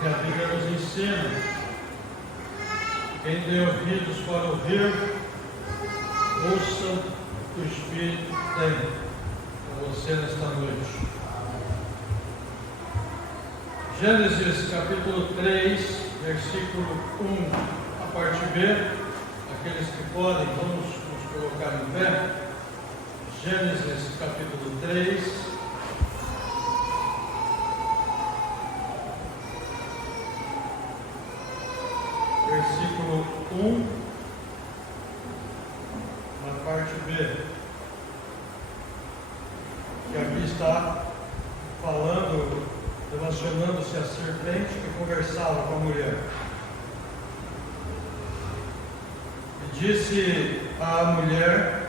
que a Bíblia nos ensina. Quem tem ouvidos para ouvir, ouça o que o Espírito tem para você nesta noite. Gênesis capítulo 3, versículo 1, a parte B. Aqueles que podem, vamos nos colocar em pé. Gênesis capítulo 3. Versículo 1, na parte B, que aqui está falando, relacionando-se à serpente que conversava com a mulher. E disse à mulher: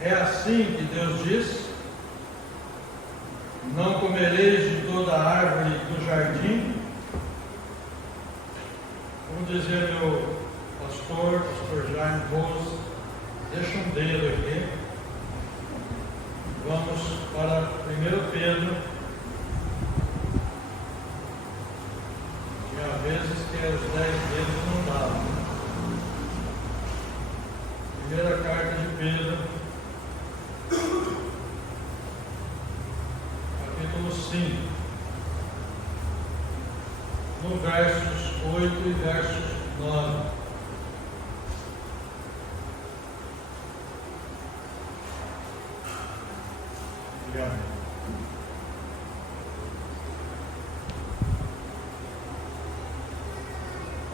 é assim que Deus diz: não comereis de toda a árvore do jardim? Como dizia meu pastor Jaime Rose, deixa um dedo aqui. Vamos para 1 Pedro. Tinha vezes que os 10 dedos não davam. Primeira carta de Pedro, capítulo 5, no versos 8 e versos 9. Obrigado.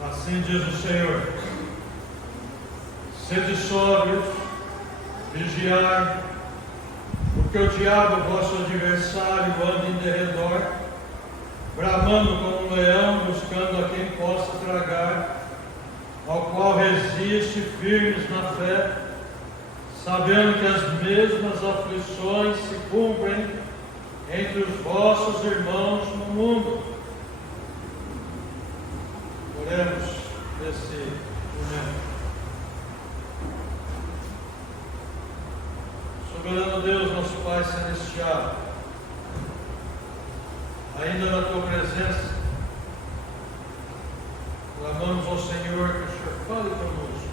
Assim diz o Senhor: sede sóbrios, vigiai, porque o diabo, vosso adversário, anda em derredor, bramando como um leão, buscando a quem possa tragar, ao qual resiste firmes na fé, sabendo que as mesmas aflições se cumprem entre os vossos irmãos no mundo. Oremos nesse momento. Soberano Deus, nosso Pai Celestial, ainda na Tua presença, clamamos ao Senhor que o Senhor fale conosco.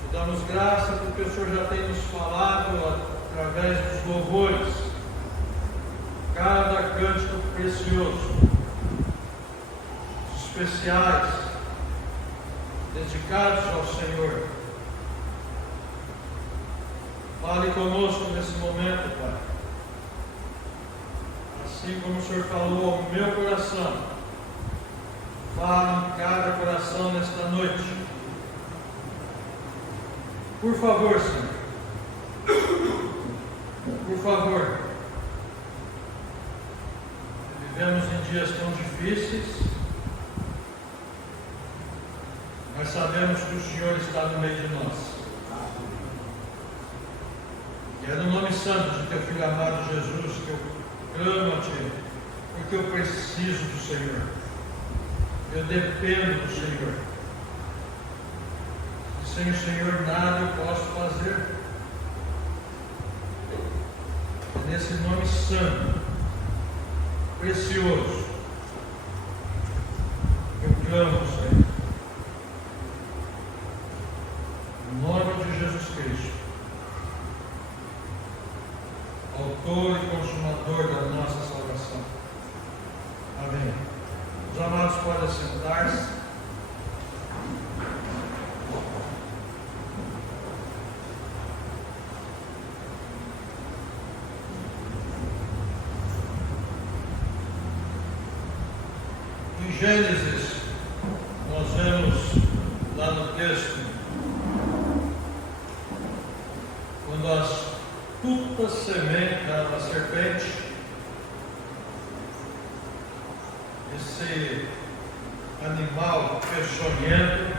Te damos graça porque o Senhor já tem nos falado através dos louvores, cada cântico precioso, especiais, dedicados ao Senhor. Fale conosco nesse momento, Pai. Assim como o Senhor falou ao meu coração, fale em cada coração nesta noite. Por favor, Senhor. Por favor. Vivemos em dias tão difíceis, mas sabemos que o Senhor está no meio de nós. E é no nome santo de Teu Filho amado Jesus que eu clamo a Ti, porque eu preciso do Senhor. Eu dependo do Senhor. E sem o Senhor nada eu posso fazer. É nesse nome santo, precioso, que eu clamo, Senhor. Em nome de Jesus Cristo, Autor e Consumador da nossa salvação. Amém. Os amados podem sentar-se. Em Gênesis, nós vemos lá no texto, quando a astuta semente da serpente, esse animal peçonhento,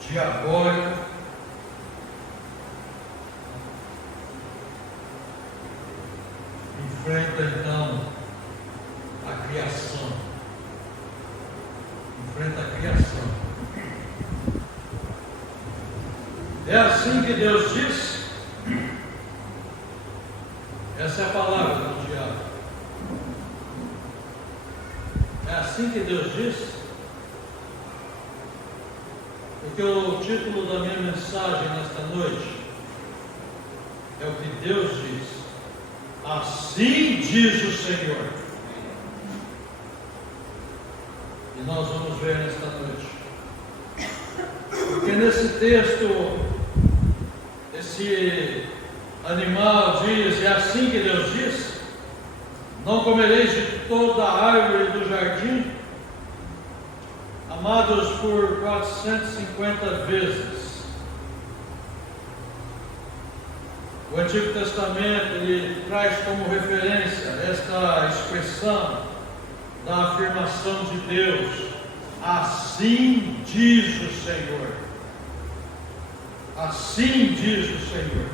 diabólico, enfrenta então a criação. Enfrenta a criação. É assim que Deus diz. Essa é a palavra do diabo. É assim que Deus diz? Porque o título da minha mensagem nesta noite é o que Deus diz. Assim diz o Senhor. E nós vamos ver nesta noite. Porque nesse texto, esse animal diz, é assim que Deus diz: não comereis de toda a árvore do jardim. Amados, por 450 vezes, o Antigo Testamento ele traz como referência esta expressão da afirmação de Deus: assim diz o Senhor. Assim diz o Senhor.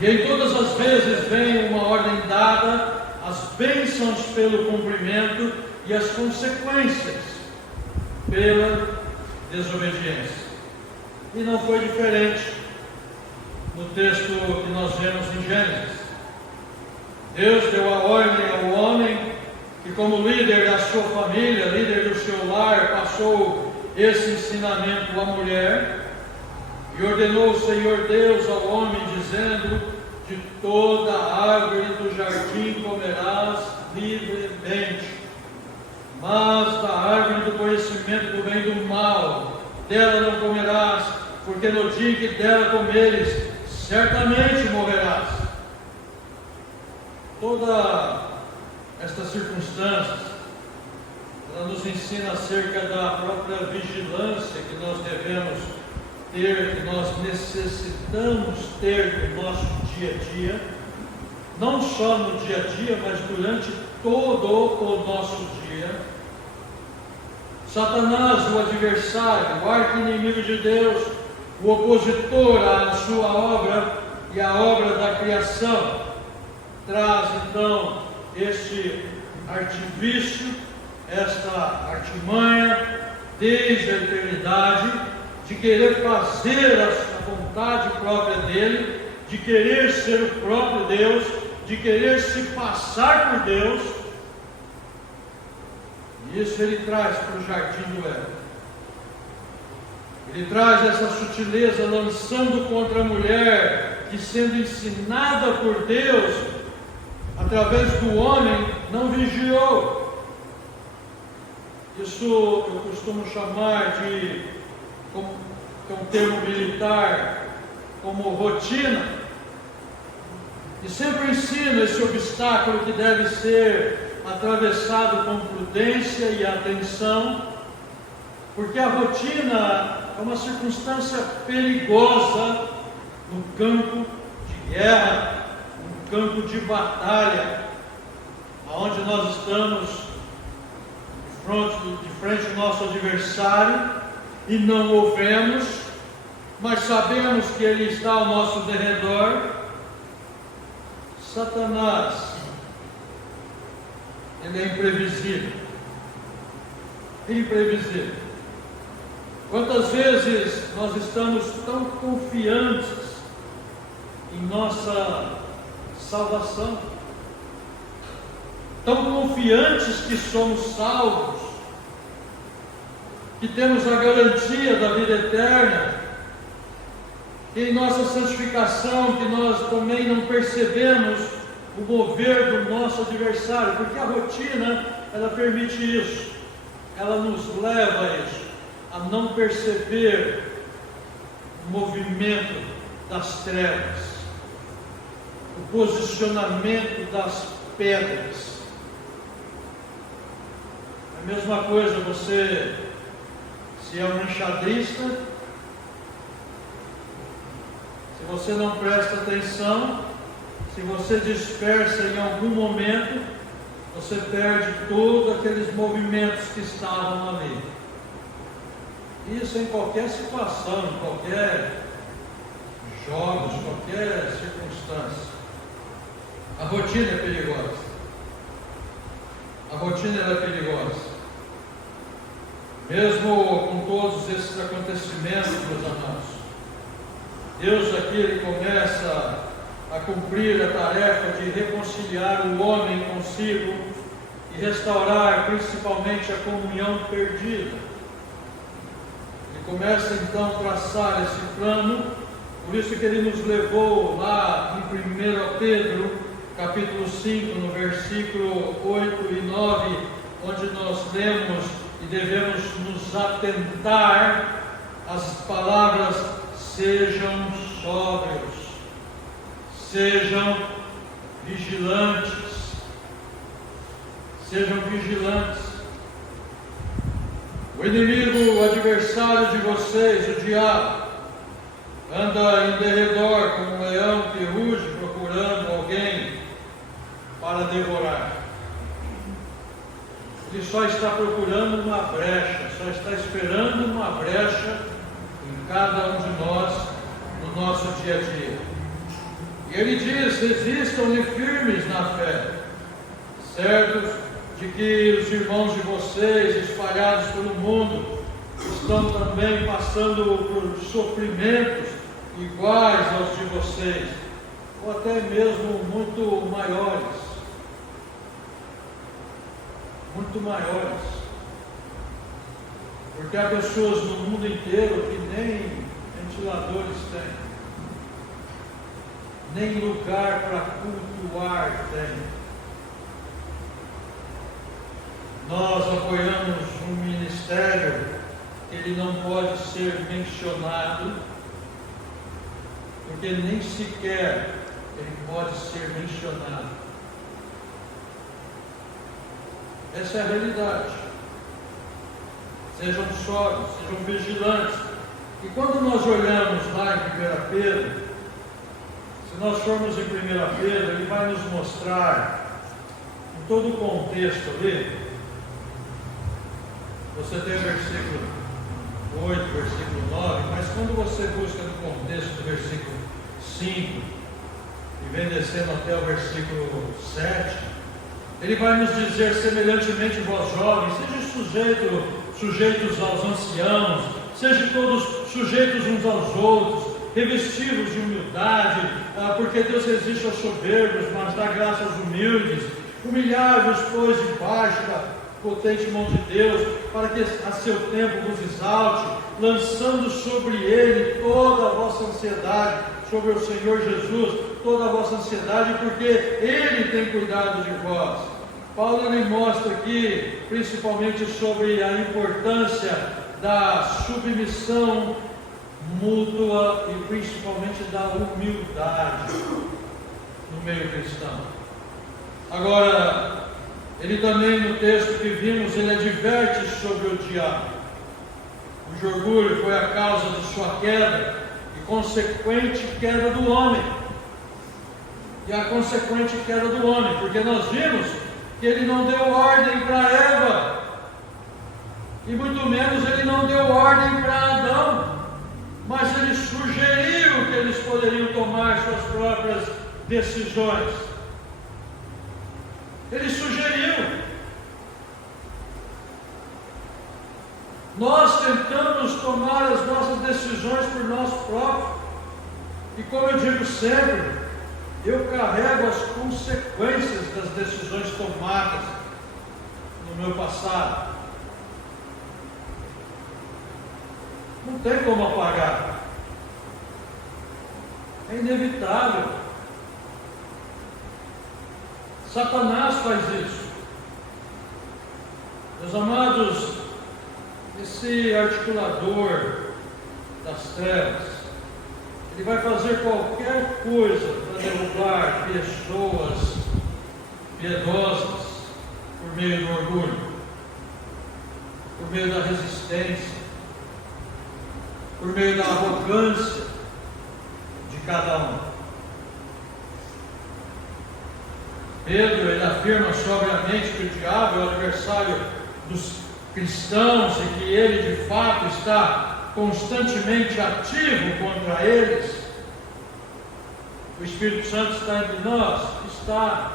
E em todas as vezes vem uma ordem dada, as bênçãos pelo cumprimento e as consequências pela desobediência. E não foi diferente no texto que nós vemos em Gênesis. Deus deu a ordem ao homem que, como líder da sua família, líder do seu lar, passou esse ensinamento à mulher, e ordenou o Senhor Deus ao homem, dizendo: de toda a árvore do jardim comerás livremente, mas da árvore do conhecimento do bem e do mal, dela não comerás, porque no dia em que dela comeres, certamente morrerás. Todas estas circunstâncias, ela nos ensina acerca da própria vigilância que nós devemos ter, que nós necessitamos ter no nosso dia a dia, não só no dia a dia, mas durante todo o nosso dia. Satanás, o adversário, o arqui-inimigo de Deus, o opositor à sua obra e à obra da criação, traz então este artifício, esta artimanha, desde a eternidade, de querer fazer a vontade própria dele, de querer ser o próprio Deus, de querer se passar por Deus. E isso ele traz para o jardim do Éden. Ele traz essa sutileza, lançando contra a mulher, que sendo ensinada por Deus, através do homem, não vigiou. Isso eu costumo chamar de, com um termo militar, como rotina. E sempre ensina esse obstáculo que deve ser atravessado com prudência e atenção, porque a rotina é uma circunstância perigosa no campo de guerra, no campo de batalha, onde nós estamos de frente ao nosso adversário e não o vemos, mas sabemos que ele está ao nosso derredor. Satanás, ele é imprevisível. Imprevisível. Quantas vezes nós estamos tão confiantes em nossa salvação, tão confiantes que somos salvos, que temos a garantia da vida eterna, que em nossa santificação, que nós também não percebemos o mover do nosso adversário, porque a rotina, ela permite isso, ela nos leva a isso, a não perceber o movimento das trevas, o posicionamento das pedras. É a mesma coisa você, se é um enxadrista, se você não presta atenção, se você dispersa em algum momento, você perde todos aqueles movimentos que estavam ali. Isso em qualquer situação, em qualquer jogos, qualquer circunstância. A rotina é perigosa. A rotina é perigosa. Mesmo com todos esses acontecimentos, meus amados, Deus aqui ele começa a cumprir a tarefa de reconciliar o homem consigo e restaurar principalmente a comunhão perdida. Ele começa então a traçar esse plano, por isso que ele nos levou lá em 1 Pedro, capítulo 5, no versículo 8 e 9, onde nós lemos e devemos nos atentar às palavras: sejam sóbrios, sejam vigilantes, sejam vigilantes. O inimigo, o adversário de vocês, o diabo, anda em derredor como um leão que ruge procurando alguém para devorar. Ele só está procurando uma brecha, só está esperando uma brecha em cada um de nós, no nosso dia a dia. E ele diz: resistam-lhe firmes na fé, certos de que os irmãos de vocês, espalhados pelo mundo, estão também passando por sofrimentos iguais aos de vocês, ou até mesmo muito maiores. Muito maiores. Porque há pessoas no mundo inteiro que nem ventiladores têm, nem lugar para cultuar têm. Nós apoiamos um ministério que ele não pode ser mencionado, porque nem sequer ele pode ser mencionado. Essa é a realidade. Sejam sóbrios, sejam vigilantes. E quando nós olhamos lá em 1 Pedro, se nós formos em 1 Pedro, ele vai nos mostrar, em todo o contexto ali, você tem o versículo 8, versículo 9, mas quando você busca no contexto do versículo 5, e vem descendo até o versículo 7, ele vai nos dizer: semelhantemente vós jovens, sejam sujeitos aos anciãos, sejam todos sujeitos uns aos outros, revestidos de humildade, porque Deus resiste aos soberbos, mas dá graça aos humildes. Humilhai-vos, pois, debaixo da potente mão de Deus, para que a seu tempo vos exalte, lançando sobre ele toda a vossa ansiedade, sobre o Senhor Jesus, toda a vossa ansiedade, porque ele tem cuidado de vós. Paulo ele mostra aqui, principalmente sobre a importância da submissão mútua e principalmente da humildade no meio cristão. Agora, ele também, no texto que vimos, ele adverte sobre o diabo, cujo orgulho foi a causa de sua queda e consequente queda do homem. E a consequente queda do homem, porque nós vimos que ele não deu ordem para Eva, e muito menos ele não deu ordem para Adão, mas ele sugeriu que eles poderiam tomar suas próprias decisões. Ele sugeriu. Nós tentamos tomar as nossas decisões por nós próprios, e como eu digo sempre, eu carrego as consequências das decisões tomadas no meu passado. Não tem como apagar. É inevitável. Satanás faz isso. Meus amados, esse articulador das trevas, ele vai fazer qualquer coisa para derrubar pessoas piedosas por meio do orgulho, por meio da resistência, por meio da arrogância de cada um. Pedro ele afirma sobriamente que o diabo é o adversário dos cristãos e que ele de fato está constantemente ativo contra eles. O Espírito Santo está entre nós? Está.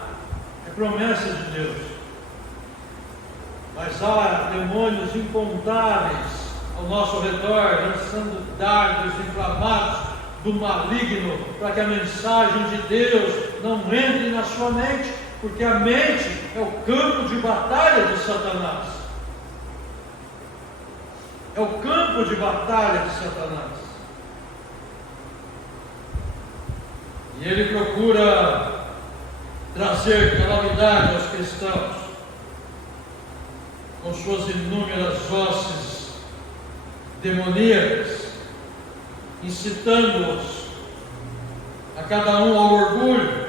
É promessa de Deus. Mas há demônios incontáveis ao nosso redor, lançando dardos inflamados do maligno, para que a mensagem de Deus não entre na sua mente, porque a mente é o campo de batalha de Satanás. É o campo de batalha de Satanás. E ele procura trazer calamidade aos cristãos com suas inúmeras hostes demoníacas, incitando-os a cada um ao orgulho,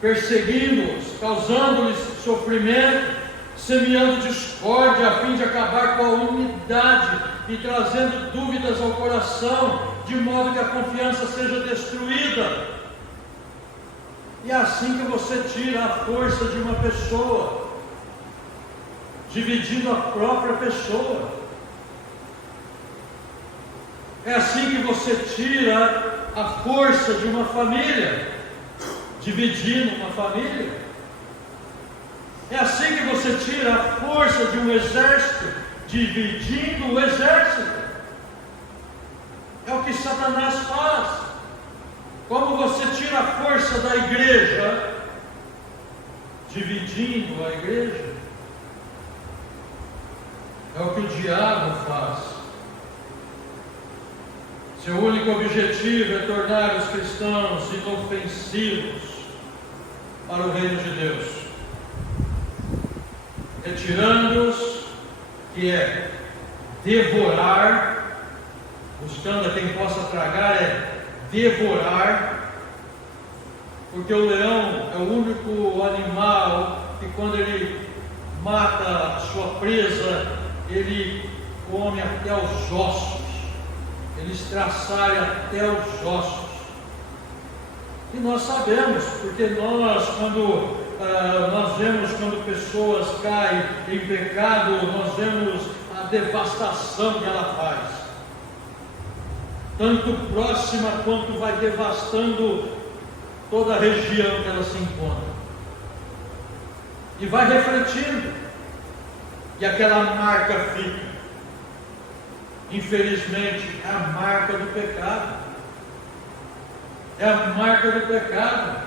perseguindo-os, causando-lhes sofrimento, semeando discórdia a fim de acabar com a unidade e trazendo dúvidas ao coração, de modo que a confiança seja destruída. E é assim que você tira a força de uma pessoa, dividindo a própria pessoa. É assim que você tira a força de uma família, dividindo uma família. É assim que você tira a força de um exército, dividindo o exército. É o que Satanás faz. Como você tira a força da igreja, dividindo a igreja. É o que o diabo faz. Seu único objetivo é tornar os cristãos inofensivos para o reino de Deus, retirando-os, que é devorar, buscando a quem possa tragar, é devorar, porque o leão é o único animal que, quando ele mata a sua presa, ele come até os ossos, ele estraçalha até os ossos. E nós sabemos, porque nós, quando nós vemos quando pessoas caem em pecado, nós vemos a devastação que ela faz, tanto próxima quanto vai devastando toda a região que ela se encontra, e vai refletindo, e aquela marca fica. Infelizmente, é a marca do pecado. É a marca do pecado.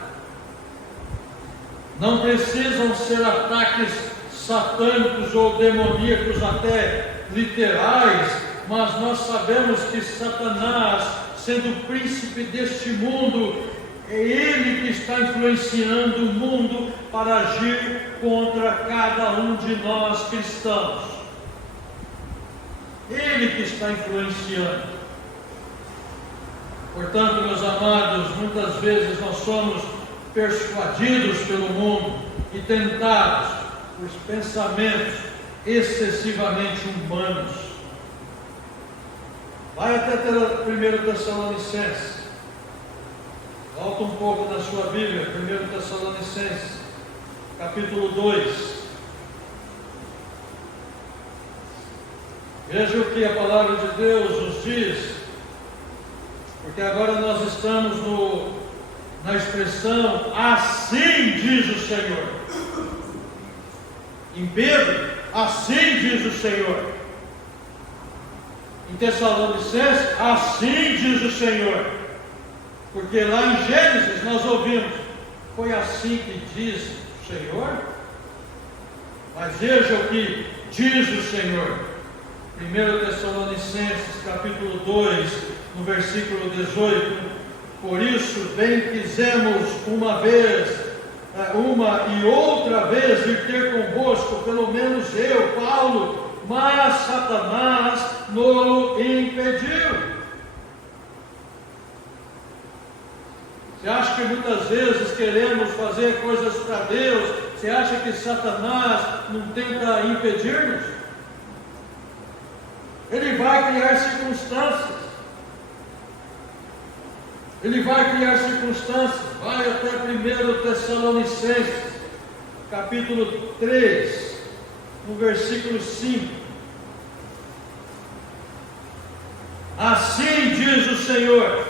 Não precisam ser ataques satânicos ou demoníacos, até literais, mas nós sabemos que Satanás, sendo o príncipe deste mundo, é ele que está influenciando o mundo para agir contra cada um de nós cristãos. Ele que está influenciando. Portanto, meus amados, muitas vezes nós somos persuadidos pelo mundo e tentados por pensamentos excessivamente humanos. Vai até 1 Tessalonicenses. Volta um pouco na sua Bíblia, 1 Tessalonicenses, capítulo 2. Veja o que a palavra de Deus nos diz, porque agora nós estamos na expressão assim diz o Senhor. Em Pedro, assim diz o Senhor. Em Tessalonicenses, assim diz o Senhor. Porque lá em Gênesis nós ouvimos, foi assim que diz o Senhor? Mas veja o que diz o Senhor. 1 Tessalonicenses capítulo 2, no versículo 18. Por isso bem quisemos uma e outra vez vir ter convosco, pelo menos eu, Paulo, mas Satanás nos impediu. Você acha que muitas vezes queremos fazer coisas para Deus? Você acha que Satanás não tenta impedir-nos? Ele vai criar circunstâncias. Ele vai criar circunstâncias. Vai até 1 Tessalonicenses, capítulo 3, no versículo 5. Assim diz o Senhor: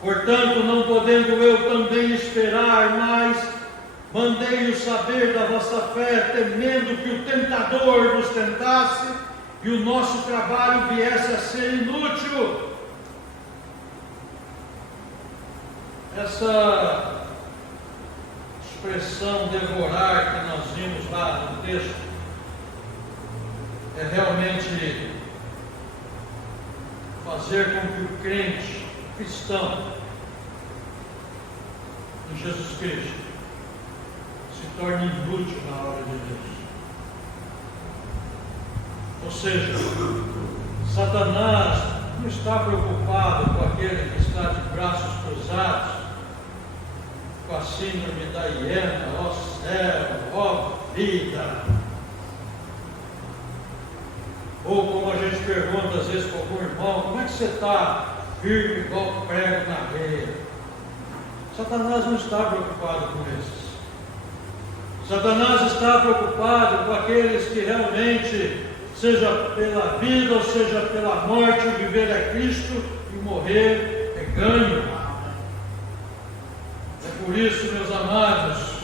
portanto, não podendo eu também esperar, mas mandei-o saber da vossa fé, temendo que o tentador vos tentasse e o nosso trabalho viesse a ser inútil. Essa expressão devorar que nós vimos lá no texto é realmente fazer com que o crente, o cristão em Jesus Cristo, se torne inútil na obra de Deus. Ou seja, Satanás não está preocupado com aquele que está de braços cruzados, com a síndrome da hiena, ó céu, ó vida. Ou como a gente pergunta às vezes para algum irmão, como é que você está? Firme igual prego na areia. Satanás não está preocupado com esses. Satanás está preocupado com aqueles que realmente, seja pela vida ou seja pela morte, o viver é Cristo e o morrer é ganho. É por isso, meus amados,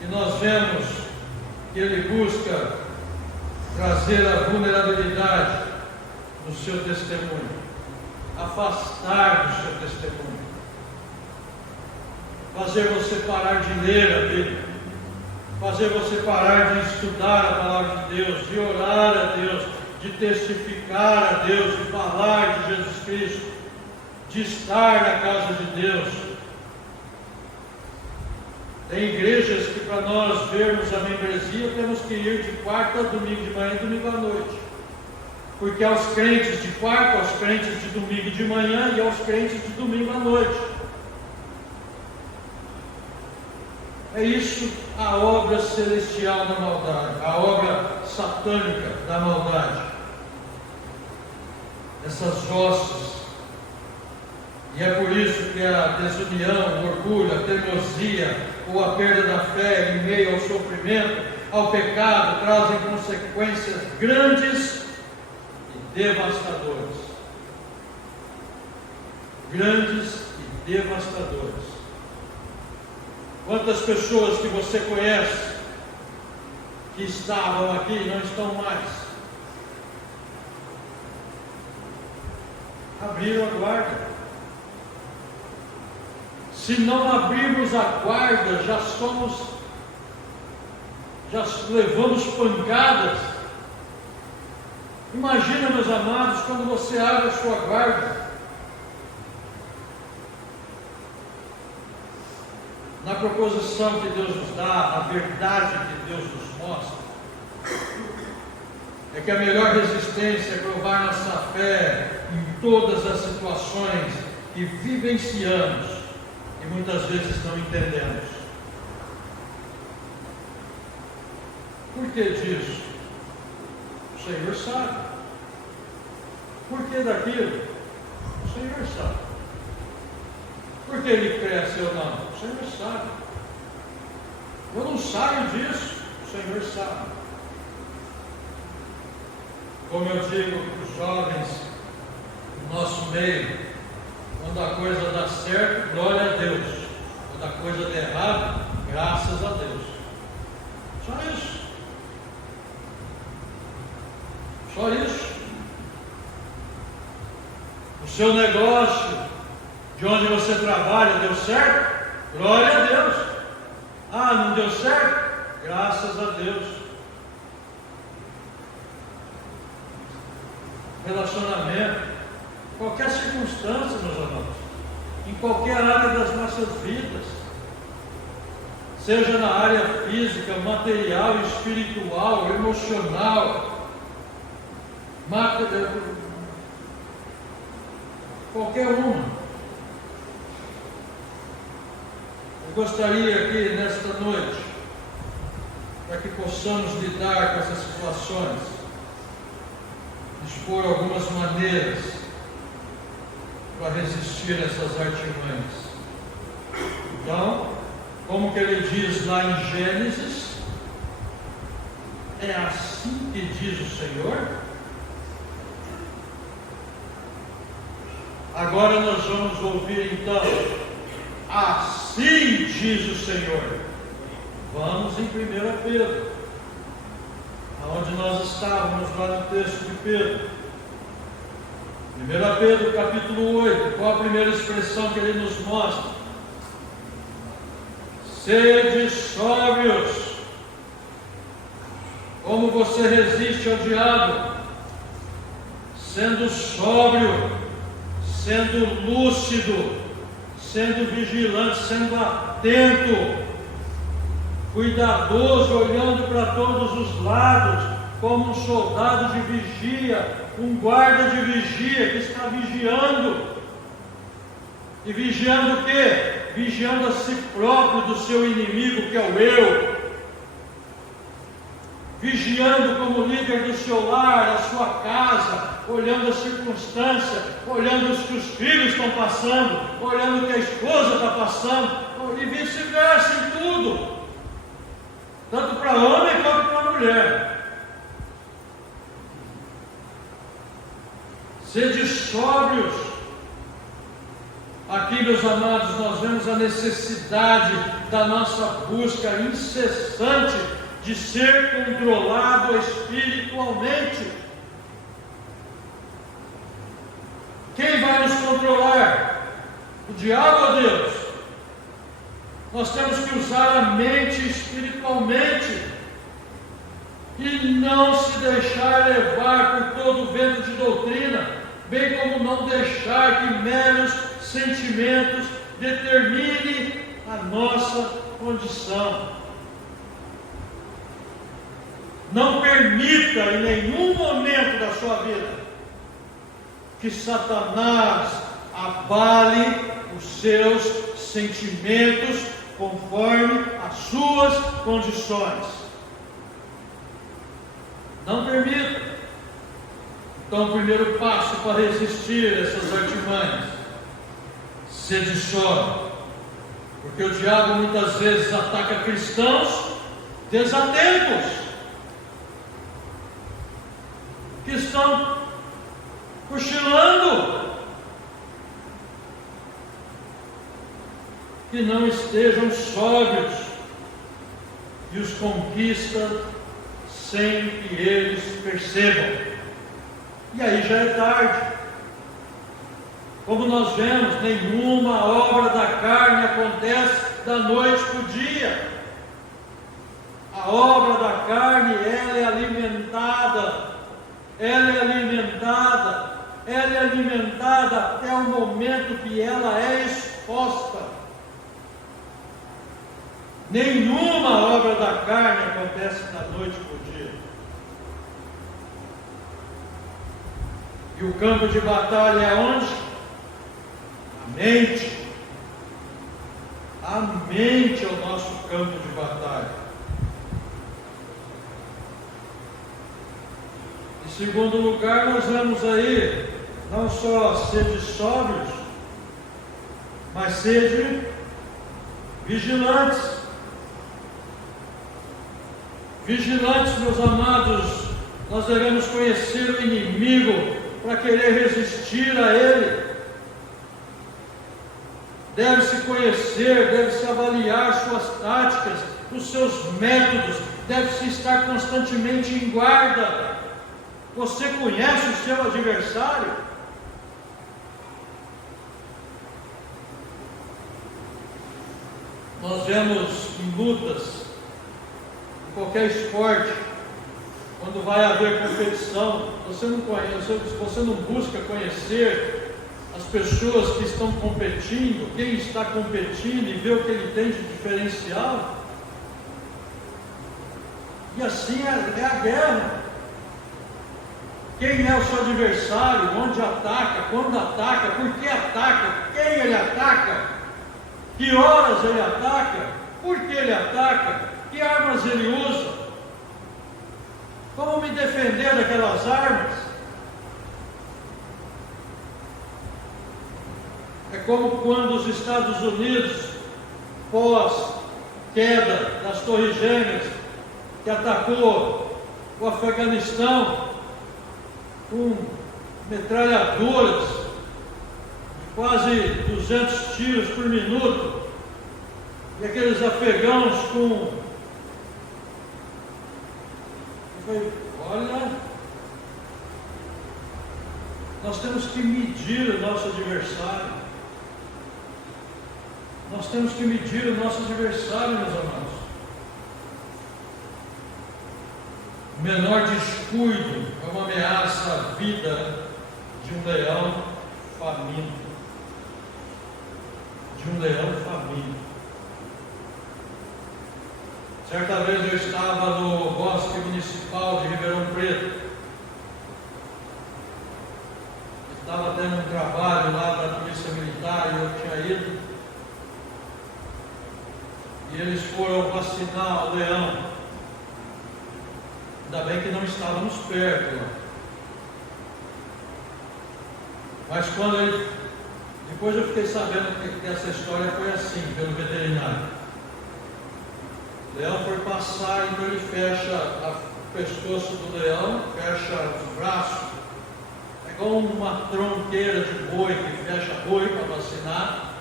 que nós vemos que ele busca trazer a vulnerabilidade do seu testemunho, afastar do seu testemunho, fazer você parar de ler a Bíblia, fazer você parar de estudar a palavra de Deus, de orar a Deus, de testificar a Deus, de falar de Jesus Cristo, de estar na casa de Deus. Tem igrejas que para nós vermos a membresia temos que ir de quarta a domingo de manhã e domingo à noite. Porque aos crentes de quarta, aos crentes de domingo de manhã e aos crentes de domingo à noite. É isso a obra celestial da maldade, a obra satânica da maldade. Essas hostes. E é por isso que a desunião, o orgulho, a teimosia ou a perda da fé em meio ao sofrimento, ao pecado, trazem consequências grandes e devastadoras. Grandes e devastadoras. Quantas pessoas que você conhece que estavam aqui e não estão mais? Abriram a guarda. Se não abrirmos a guarda, já levamos pancadas. Imagina, meus amados, quando você abre a sua guarda. Na proposição que Deus nos dá, na verdade que Deus nos mostra, é que a melhor resistência é provar nossa fé em todas as situações que vivenciamos e muitas vezes não entendemos. Por que disso? O Senhor sabe. Por que daquilo? O Senhor sabe. Por que ele cresce ou não? O Senhor sabe. Eu não saio disso. O Senhor sabe. Como eu digo para os jovens do nosso meio, quando a coisa dá certo, glória a Deus. Quando a coisa dá errado, graças a Deus. Só isso. Só isso. O seu negócio, de onde você trabalha, deu certo? Glória a Deus. Ah, não deu certo? Graças a Deus. Relacionamento, qualquer circunstância, meus amados, em qualquer área das nossas vidas, seja na área física, material, espiritual, emocional, qualquer uma. Eu gostaria aqui nesta noite, para que possamos lidar com essas situações, expor algumas maneiras para resistir a essas artimanhas. Então, como que ele diz lá em Gênesis, é assim que diz o Senhor. Agora nós vamos ouvir então, assim diz o Senhor. Vamos em 1 Pedro, aonde nós estávamos lá no texto de Pedro. 1 Pedro capítulo 8, qual a primeira expressão que ele nos mostra? Sede sóbrios. Como você resiste ao diabo? Sendo sóbrio, sendo lúcido, sendo vigilante, sendo atento, cuidadoso, olhando para todos os lados, como um soldado de vigia, um guarda de vigia que está vigiando. E vigiando o quê? Vigiando a si próprio do seu inimigo, que é o eu. Vigiando como líder do seu lar, da sua casa, olhando a circunstância, olhando o que os filhos estão passando, olhando o que a esposa está passando, e vice-versa em tudo, tanto para homem quanto para mulher. Sede sóbrios. Aqui, meus amados, nós vemos a necessidade da nossa busca incessante de ser controlado espiritualmente. Quem vai nos controlar? O diabo ou Deus? Nós temos que usar a mente espiritualmente e não se deixar levar por todo o vento de doutrina, bem como não deixar que meros sentimentos determinem a nossa condição. Não permita em nenhum momento da sua vida que Satanás abale os seus sentimentos conforme as suas condições. Não permita. Então, o primeiro passo para resistir a essas artimanhas: sede sóbrio. Porque o diabo muitas vezes ataca cristãos desatentos, que estão cochilando, que não estejam sóbrios, e os conquista sem que eles percebam. E aí já é tarde. Como nós vemos, nenhuma obra da carne acontece da noite para o dia. A obra da carne, ela é alimentada até o momento que ela é exposta. Nenhuma obra da carne acontece da noite para o dia. E o campo de batalha é onde? A mente. A mente é o nosso campo de batalha. Em segundo lugar, nós vemos aí, não só sede sóbrios, mas sede vigilantes. Vigilantes, meus amados, nós devemos conhecer o inimigo para querer resistir a ele. Deve-se conhecer, deve-se avaliar suas táticas, os seus métodos, deve-se estar constantemente em guarda. Você conhece o seu adversário? Nós vemos em lutas, em qualquer esporte, quando vai haver competição, você não busca conhecer as pessoas que estão competindo, quem está competindo, e ver o que ele tem de diferencial. E assim é a guerra. Quem é o seu adversário? Onde ataca? Quando ataca? Por que ataca? Quem ele ataca? Que horas ele ataca? Por que ele ataca? Que armas ele usa? Como me defender daquelas armas? É como quando os Estados Unidos, pós queda das Torres Gêmeas, que atacou o Afeganistão com metralhadoras de quase 200 tiros por minuto, e aqueles afegãos olha, nós temos que medir o nosso adversário. Nós temos que medir o nosso adversário, meus amados. O menor descuido é uma ameaça à vida de um leão faminto. De um leão faminto. Certa vez eu estava no Bosque Municipal de Ribeirão Preto. Estava tendo um trabalho lá da Polícia Militar e eu tinha ido. E eles foram vacinar o leão. Ainda bem que não estávamos perto lá. Mas quando ele... Depois eu fiquei sabendo que essa história foi assim, pelo veterinário. O leão foi passar, então ele fecha o pescoço do leão, fecha os braços. É igual uma tronqueira de boi que fecha boi para vacinar.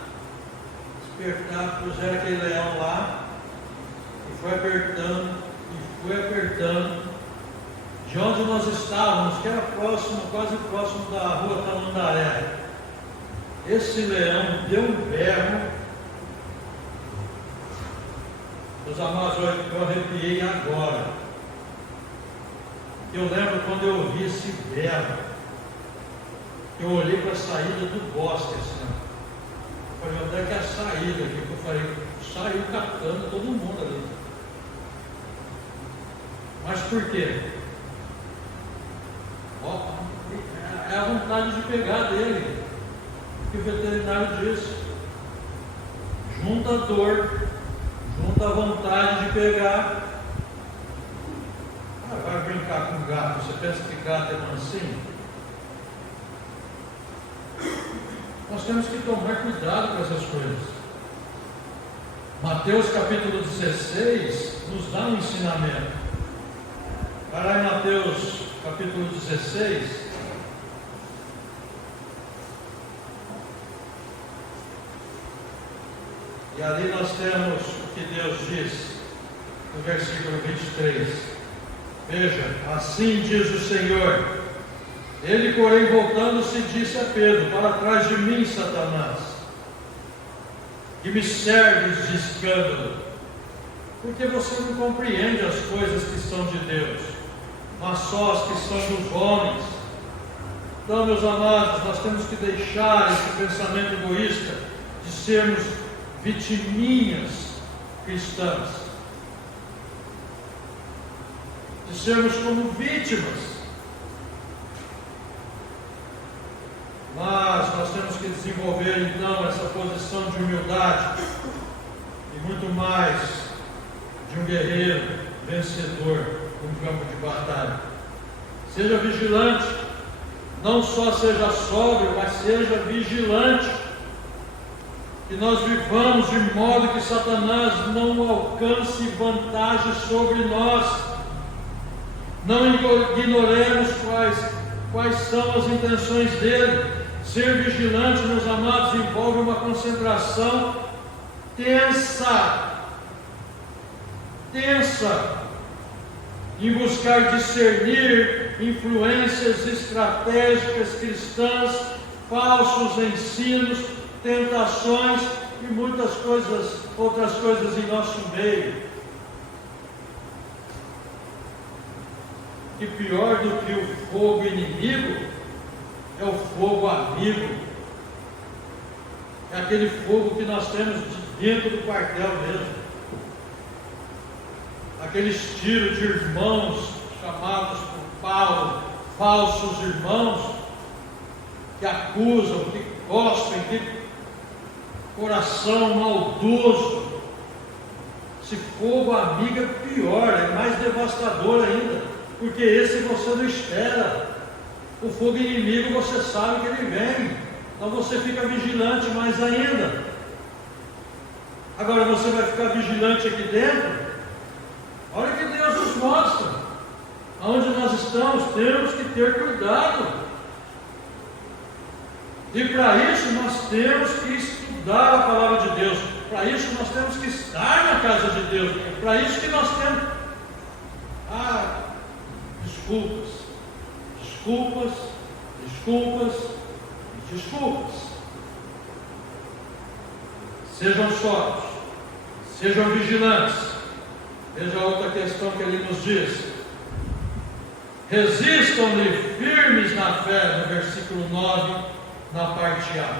Despertar, puseram aquele leão lá e foi apertando. De onde nós estávamos, que era próximo, quase próximo da rua Tamandaré. Esse leão deu um berro. Meus amados, eu arrepiei agora. Eu lembro quando eu ouvi esse berro. Eu olhei para a saída do bosque, assim. Eu falei, onde é que é a saída aqui? Eu falei, saiu catando todo mundo ali. Mas por quê? É a vontade de pegar dele. Que o veterinário disse. Junta a dor, junta a vontade de pegar. Vai brincar com gato. Você pensa que gato é mansinho? Nós temos que tomar cuidado com essas coisas. Mateus capítulo 16 nos dá um ensinamento. Vai lá em Mateus capítulo 16. E ali nós temos o que Deus diz no versículo 23. Veja, assim diz o Senhor. Ele, porém, voltando-se, disse a Pedro: para trás de mim, Satanás, que me serves de escândalo, porque você não compreende as coisas que são de Deus, mas só as que são dos homens. Então, meus amados, nós temos que deixar esse pensamento egoísta de sermos vitiminhas cristãs, de sermos como vítimas. Mas nós temos que desenvolver então essa posição de humildade e muito mais de um guerreiro vencedor no campo de batalha. Seja vigilante, não só seja sóbrio, mas seja vigilante. Que nós vivamos de modo que Satanás não alcance vantagem sobre nós. Não ignoremos quais são as intenções dele. Ser vigilante, meus amados, envolve uma concentração tensa, em buscar discernir influências estratégicas cristãs, falsos ensinos, tentações e muitas coisas, outras coisas em nosso meio. E pior do que o fogo inimigo é o fogo amigo. É aquele fogo que nós temos dentro do quartel mesmo. Aqueles tiros de irmãos chamados por Paulo, falsos irmãos, que acusam, que cospem, que coração maldoso. Esse fogo amigo é pior, é mais devastador ainda, porque esse você não espera. O fogo inimigo você sabe que ele vem, então você fica vigilante mais ainda. Agora você vai ficar vigilante aqui dentro. Olha que Deus nos mostra. Onde nós estamos, temos que ter cuidado. E para isso nós temos que estudar a palavra de Deus. Para isso nós temos que estar na casa de Deus. Para isso que nós temos... desculpas. Sejam sóbrios, sejam vigilantes. Veja a outra questão que ele nos diz. Resistam-lhe firmes na fé, no versículo 9, na parte A.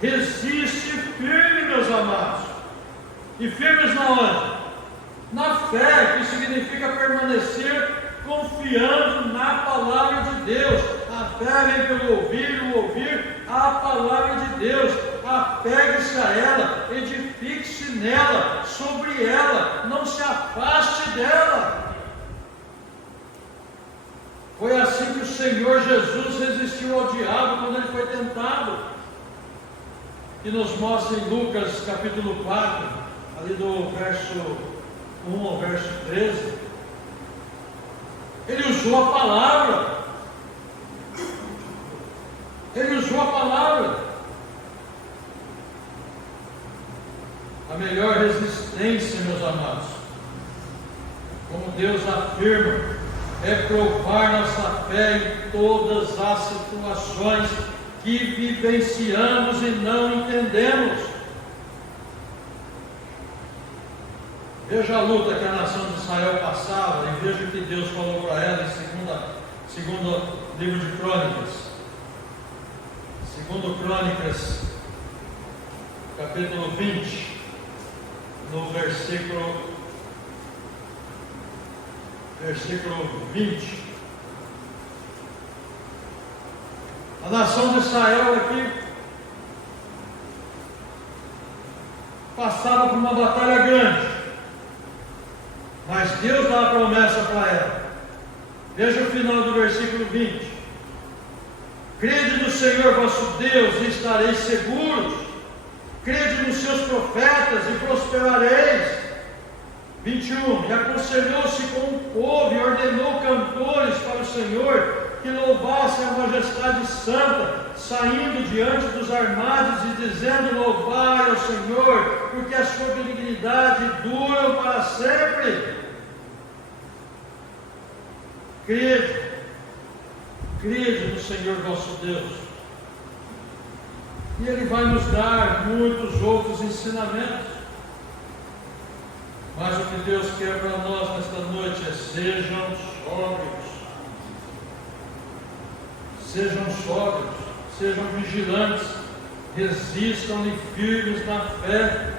Resiste firme, meus amados. E firmes na onde? Na fé, que significa permanecer confiando na palavra de Deus. A fé vem pelo ouvir e o ouvir a palavra de Deus. Apegue-se a ela, edifique-se nela, sobre ela, não se afaste dela. Foi assim que o Senhor Jesus resistiu ao diabo quando ele foi tentado. E nos mostra em Lucas capítulo 4, ali do verso 1 ao verso 13. Ele usou a palavra. Ele usou a palavra. A melhor resistência, meus amados, como Deus afirma, é provar nossa fé em todas as situações que vivenciamos e não entendemos. Veja a luta que a nação de Israel passava e veja o que Deus falou para ela em segundo livro de Crônicas. Segundo Crônicas, capítulo 20, no versículo 20. A nação de Israel aqui passava por uma batalha grande, mas Deus dá a promessa para ela. Veja o final do versículo 20. Crede no Senhor vosso Deus e estareis seguros. Crede nos seus profetas e prosperareis. 21. E aconselhou-se com o povo e ordenou cantores para o Senhor que louvassem a majestade santa, saindo diante dos armados e dizendo: louvai ao Senhor, porque a sua benignidade dura para sempre. Crede no Senhor vosso Deus. E Ele vai nos dar muitos outros ensinamentos. Mas o que Deus quer para nós nesta noite é: sejam sóbrios. Sejam sóbrios, sejam vigilantes, resistam-lhe firmes na fé.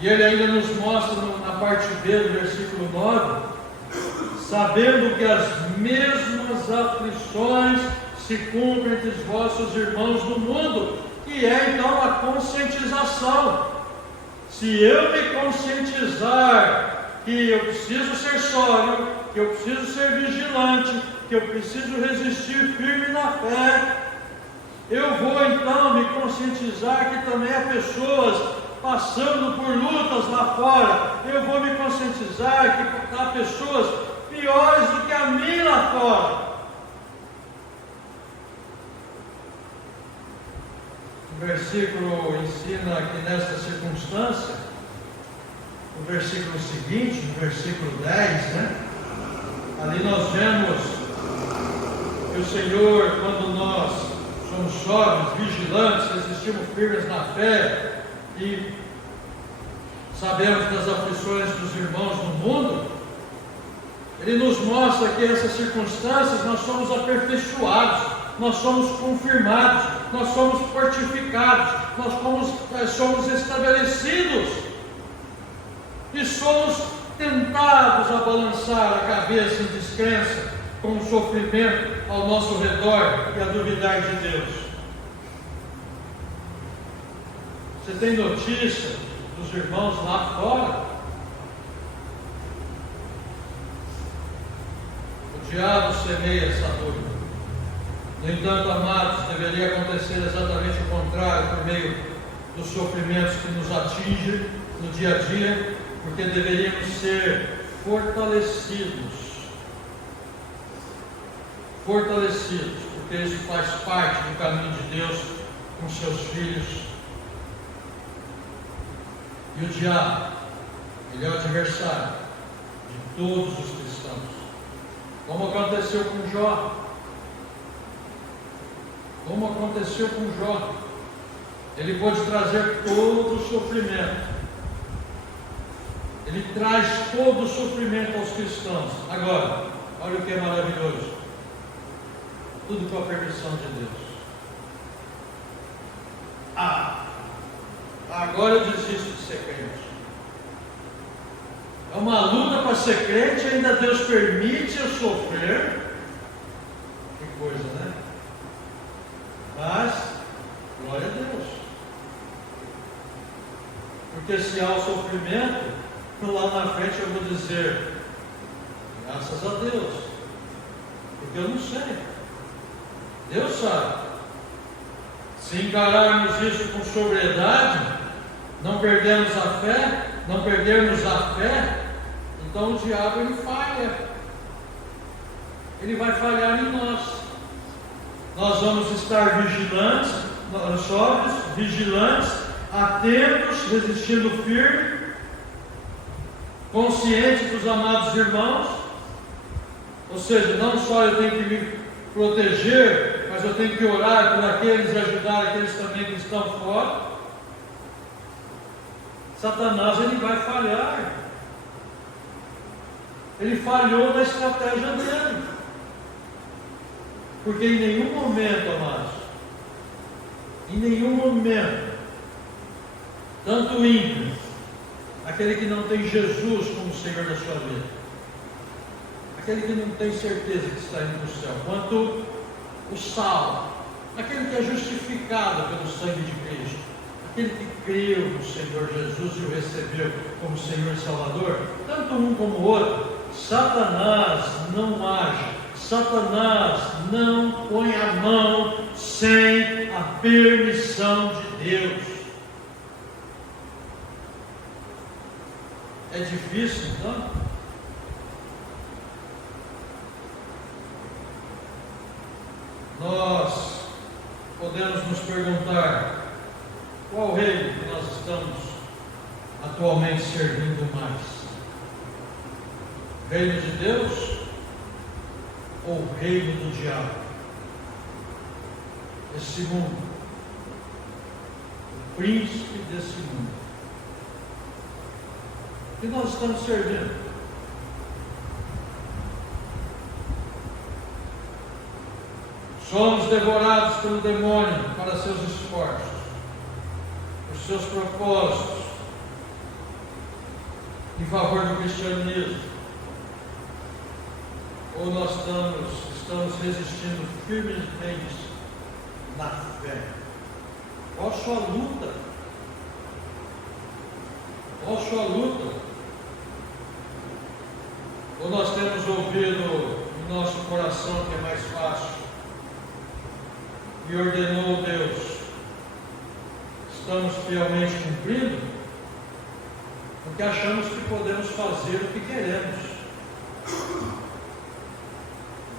E Ele ainda nos mostra na parte B do versículo 9, sabendo que as mesmas aflições se cumprem entre os vossos irmãos no mundo, que é então a conscientização. Se eu me conscientizar que eu preciso ser sóbrio, que eu preciso ser vigilante, que eu preciso resistir firme na fé, eu vou então me conscientizar que também há pessoas passando por lutas lá fora. Eu vou me conscientizar que há pessoas piores do que a mim lá fora. O versículo ensina que nesta circunstância, o versículo seguinte, no versículo 10, ali nós vemos que o Senhor, quando nós somos sóbrios, vigilantes, resistimos firmes na fé e sabemos das aflições dos irmãos no mundo, Ele nos mostra que nessas circunstâncias nós somos aperfeiçoados, nós somos confirmados, nós somos fortificados, nós somos estabelecidos e somos tentados a balançar a cabeça em descrença com o sofrimento ao nosso redor e a duvidar de Deus. Você tem notícia dos irmãos lá fora? O diabo semeia essa dúvida. No entanto, amados, deveria acontecer exatamente o contrário, por meio dos sofrimentos que nos atingem no dia a dia, porque deveríamos ser fortalecidos, porque isso faz parte do caminho de Deus com seus filhos. E o diabo, ele é o adversário de todos os cristãos, como aconteceu com Jó. Ele pode trazer todo o sofrimento. Ele traz todo o sofrimento aos cristãos. Agora, olha o que é maravilhoso. Tudo com a permissão de Deus. Agora eu desisto de ser crente. É uma luta para ser crente, ainda Deus permite eu sofrer. Que coisa, né? Mas, glória a Deus. Porque se há o sofrimento, lá na frente eu vou dizer, graças a Deus. Porque eu não sei. Deus sabe. Se encararmos isso com sobriedade, não perdermos a fé, então o diabo ele falha. Ele vai falhar em nós. Nós vamos estar vigilantes, sóbrios, vigilantes, atentos, resistindo firme, conscientes dos amados irmãos. Ou seja, não só eu tenho que me proteger, mas eu tenho que orar por aqueles e ajudar aqueles também que estão fora. Satanás ele vai falhar. Ele falhou na estratégia dele. Porque em nenhum momento, amados, em nenhum momento, tanto o ímpio, aquele que não tem Jesus como Senhor da sua vida, aquele que não tem certeza que está indo para o céu, quanto o salvo, aquele que é justificado pelo sangue de Cristo, aquele que creu no Senhor Jesus e o recebeu como Senhor e Salvador, tanto um como o outro, Satanás não age, Satanás não põe a mão sem a permissão de Deus. É difícil então? Nós podemos nos perguntar: qual reino que nós estamos atualmente servindo mais? Reino de Deus ou reino do diabo? Esse mundo, o príncipe desse mundo. O que nós estamos servindo? Somos devorados pelo demônio para seus esforços, os seus propósitos em favor do cristianismo. Ou nós estamos resistindo firmemente na fé? Qual a sua luta? Qual a sua luta? Ou nós temos ouvido no nosso coração que é mais fácil e ordenou Deus? Estamos fielmente cumprindo? Porque achamos que podemos fazer o que queremos.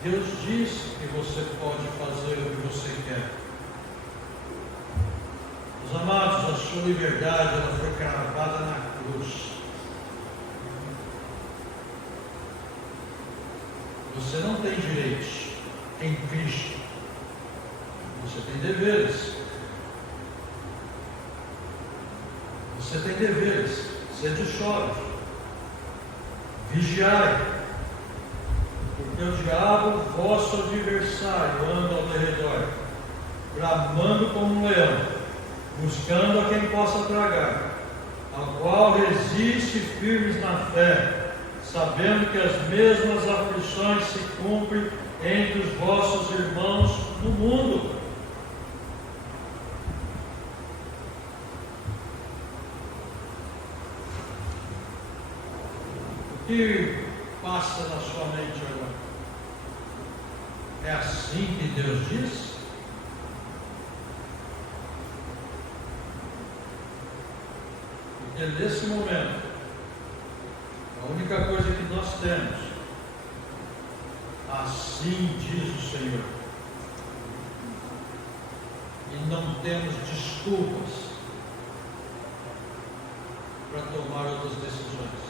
Deus disse que você pode fazer o que você quer. Os amados, a sua liberdade ela foi cravada na cruz. Você não tem direitos em Cristo. Você tem deveres. Você tem deveres. Sede sóbrios. Vigiai. Porque o diabo, vosso adversário, anda ao derredor, bramando como um leão, buscando a quem possa tragar, ao qual resiste firmes na fé, sabendo que as mesmas aflições se cumprem entre os vossos irmãos no mundo. O que passa na sua mente agora? É assim que Deus diz? Porque nesse momento, a única coisa que nós temos, assim diz o Senhor, e não temos desculpas para tomar outras decisões.